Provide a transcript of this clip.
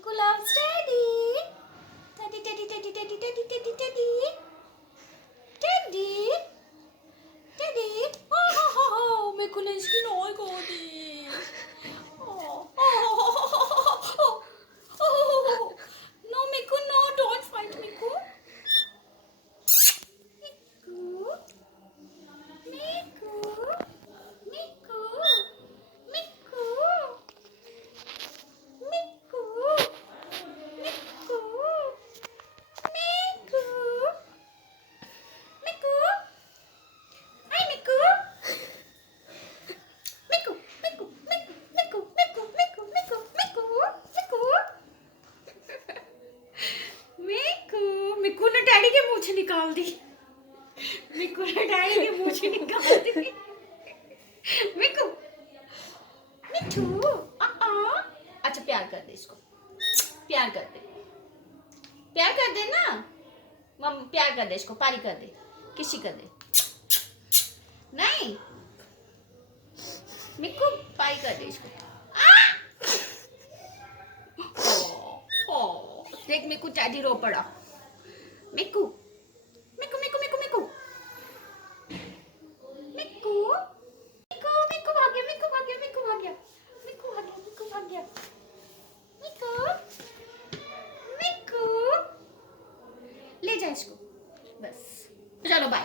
Miku loves Daddy. Daddy, Daddy, Daddy, Daddy, Daddy, Daddy, Daddy. Daddy. Daddy. Oh, Miku ne इसकी नॉय को दी. No, Miku, no, don't fight, Miku. Miku. Miku. Miku. Miku. Miku. Miku. Miku. Miku. Hi, Miku. Miku. Miku. Miku. Miku. Miku. Miku. Miku. Miku. Miku. मिकू मिकू ने daddy की मूंछ निकाल दी. मिकू ने daddy की मूंछ निकाल दी. मिकू मिठू अच्छा प्यार कर दे इसको. प्यार कर दे. प्यार कर दे ना. मम प्यार कर दे इसको. पारी कर दे. किसी कर दे. नहीं मिकू पारी कर दे इसको. देख मिकू डैडी रो पड़ा. मिकू मिकू मिकू मिकू मिकू मिकू मिकू मिकू भाग गया. मिकू भाग गया. मिकू भाग गया. मिकू भाग गया. मिकू भाग गया. मिकू मिकू ले जा इसको. बस चलो बाय.